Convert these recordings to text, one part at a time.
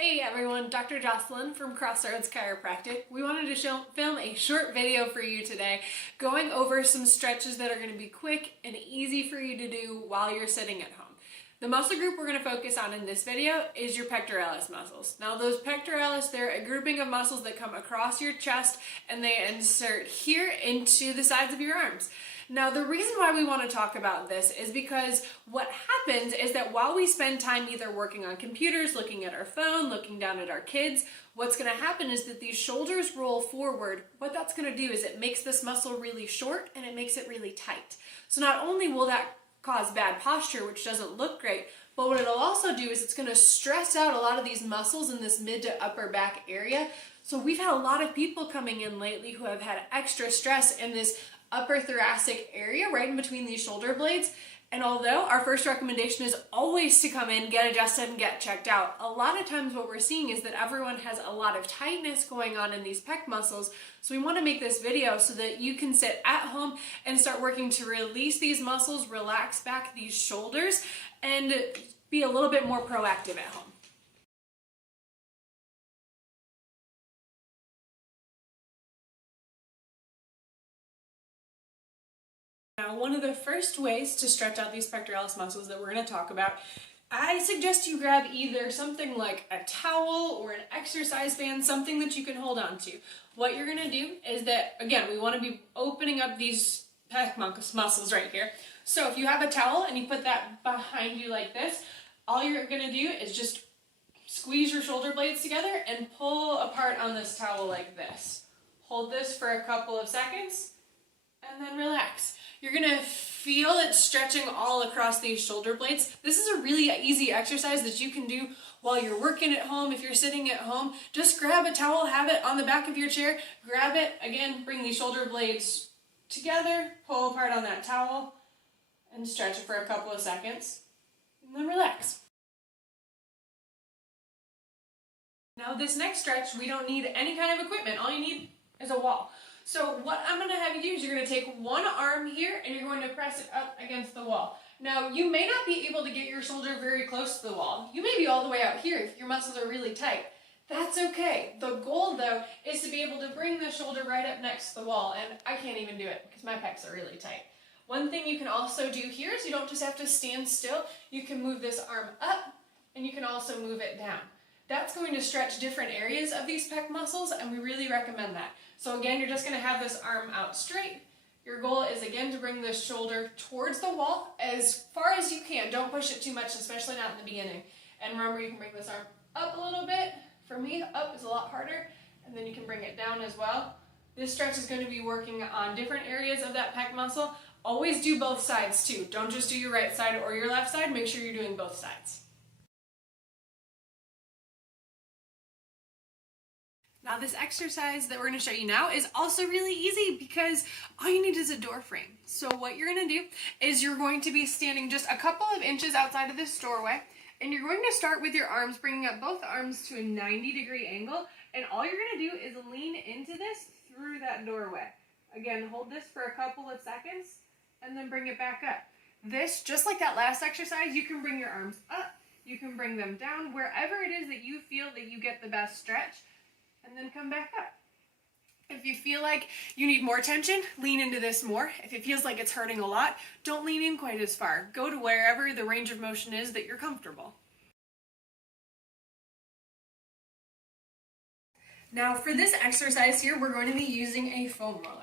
Hey everyone, Dr. Jocelyn from Crossroads Chiropractic. We wanted to film a short video for you today going over some stretches that are going to be quick and easy for you to do while you're sitting at home. The muscle group we're going to focus on in this video is your pectoralis muscles. Now those pectoralis, they're a grouping of muscles that come across your chest and they insert here into the sides of your arms. Now the reason why we want to talk about this is because what happens is that while we spend time either working on computers, looking at our phone, looking down at our kids, what's going to happen is that these shoulders roll forward. What that's going to do is it makes this muscle really short and it makes it really tight. So not only will that cause bad posture, which doesn't look great, but what it'll also do is it's going to stress out a lot of these muscles in this mid to upper back area. So we've had a lot of people coming in lately who have had extra stress in this upper thoracic area right in between these shoulder blades. And although our first recommendation is always to come in, get adjusted and get checked out, a lot of times what we're seeing is that everyone has a lot of tightness going on in these pec muscles. So we want to make this video so that you can sit at home and start working to release these muscles, relax back these shoulders, and be a little bit more proactive at home. Now, one of the first ways to stretch out these pectoralis muscles that we're going to talk about, I suggest you grab either something like a towel or an exercise band, something that you can hold on to. What you're going to do is that, again, we want to be opening up these pec muscles right here. So if you have a towel and you put that behind you like this, all you're going to do is just squeeze your shoulder blades together and pull apart on this towel like this. Hold this for a couple of seconds and then relax. You're going to feel it stretching all across these shoulder blades. This is a really easy exercise that you can do while you're working at home. If you're sitting at home, just grab a towel, have it on the back of your chair, grab it, again, bring these shoulder blades together, pull apart on that towel, and stretch it for a couple of seconds, and then relax. Now this next stretch, we don't need any kind of equipment. All you need is a wall. So what I'm going to have you do is you're going to take one arm here and you're going to press it up against the wall. Now you may not be able to get your shoulder very close to the wall. You may be all the way out here if your muscles are really tight. That's okay. The goal though is to be able to bring the shoulder right up next to the wall, and I can't even do it because my pecs are really tight. One thing you can also do here is you don't just have to stand still. You can move this arm up and you can also move it down. That's going to stretch different areas of these pec muscles, and we really recommend that. So again, you're just going to have this arm out straight. Your goal is again to bring this shoulder towards the wall as far as you can. Don't push it too much, especially not in the beginning. And remember, you can bring this arm up a little bit. For me, up is a lot harder, and then you can bring it down as well. This stretch is going to be working on different areas of that pec muscle. Always do both sides too. Don't just do your right side or your left side. Make sure you're doing both sides. Now this exercise that we're going to show you now is also really easy because all you need is a door frame. So what you're going to do is you're going to be standing just a couple of inches outside of this doorway, and you're going to start with your arms, bringing up both arms to a 90-degree angle, and all you're going to do is lean into this through that doorway. Again, hold this for a couple of seconds and then bring it back up. This, just like that last exercise, you can bring your arms up, you can bring them down, wherever it is that you feel that you get the best stretch, and then come back up. If you feel like you need more tension, lean into this more. If it feels like it's hurting a lot, don't lean in quite as far. Go to wherever the range of motion is that you're comfortable. Now for this exercise here, we're going to be using a foam roller.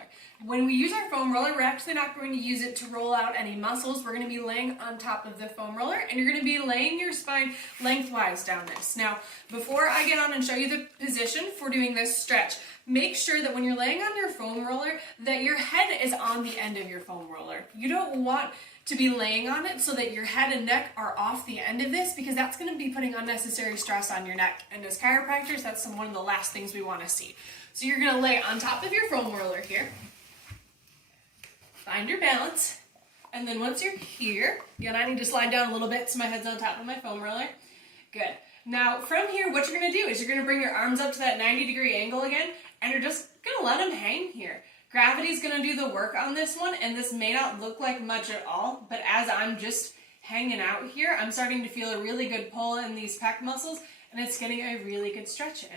When we use our foam roller, we're actually not going to use it to roll out any muscles. We're going to be laying on top of the foam roller, and you're going to be laying your spine lengthwise down this. Now, before I get on and show you the position for doing this stretch, make sure that when you're laying on your foam roller, that your head is on the end of your foam roller. You don't want to be laying on it so that your head and neck are off the end of this, because that's going to be putting unnecessary stress on your neck. And as chiropractors, that's one of the last things we want to see. So you're going to lay on top of your foam roller here. Find your balance, and then once you're here, again, I need to slide down a little bit so my head's on top of my foam roller. Good. Now, from here, what you're going to do is you're going to bring your arms up to that 90-degree angle again, and you're just going to let them hang here. Gravity's going to do the work on this one, and this may not look like much at all, but as I'm just hanging out here, I'm starting to feel a really good pull in these pec muscles, and it's getting a really good stretch in.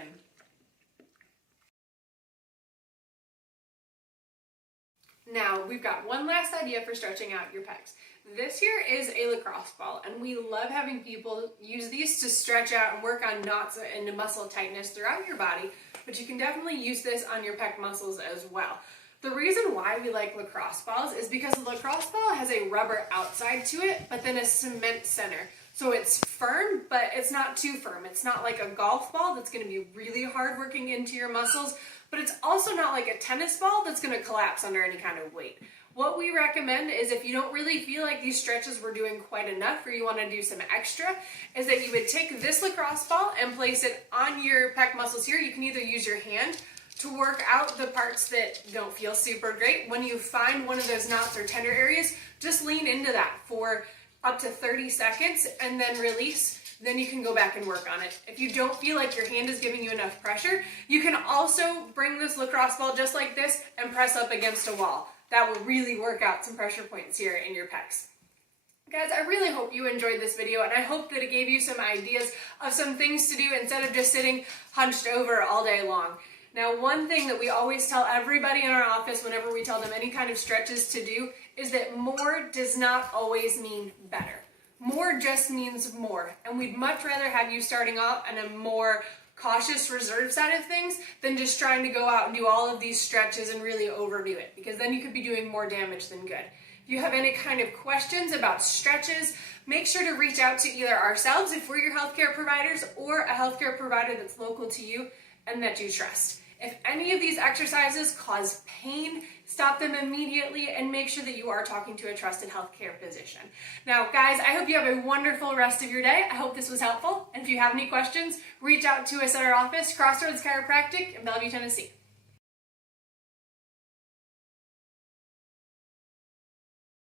Now, we've got one last idea for stretching out your pecs. This here is a lacrosse ball, and we love having people use these to stretch out and work on knots and muscle tightness throughout your body, but you can definitely use this on your pec muscles as well. The reason why we like lacrosse balls is because the lacrosse ball has a rubber outside to it, but then a cement center. So it's firm, but it's not too firm. It's not like a golf ball that's going to be really hard working into your muscles, but it's also not like a tennis ball that's going to collapse under any kind of weight. What we recommend is if you don't really feel like these stretches were doing quite enough or you want to do some extra, is that you would take this lacrosse ball and place it on your pec muscles here. You can either use your hand to work out the parts that don't feel super great. When you find one of those knots or tender areas, just lean into that for up to 30 seconds and then release. Then you can go back and work on it. If you don't feel like your hand is giving you enough pressure, you can also bring this lacrosse ball just like this and press up against a wall. That will really work out some pressure points here in your pecs. Guys, I really hope you enjoyed this video, and I hope that it gave you some ideas of some things to do instead of just sitting hunched over all day long. Now, one thing that we always tell everybody in our office whenever we tell them any kind of stretches to do is that more does not always mean better. More just means more, and we'd much rather have you starting off on a more cautious, reserved side of things than just trying to go out and do all of these stretches and really overdo it, because then you could be doing more damage than good. If you have any kind of questions about stretches, make sure to reach out to either ourselves if we're your healthcare providers or a healthcare provider that's local to you and that you trust. If any of these exercises cause pain, stop them immediately and make sure that you are talking to a trusted healthcare physician. Now, guys, I hope you have a wonderful rest of your day. I hope this was helpful. And if you have any questions, reach out to us at our office, Crossroads Chiropractic in Bellevue, Tennessee.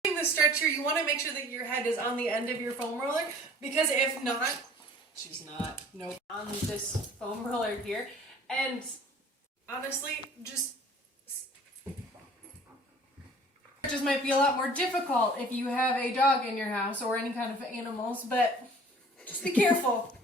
The stretcher, you want to make sure that your head is on the end of your foam roller, because if not, she's not, nope, on this foam roller here. And honestly, just might be a lot more difficult if you have a dog in your house or any kind of animals, but just be careful.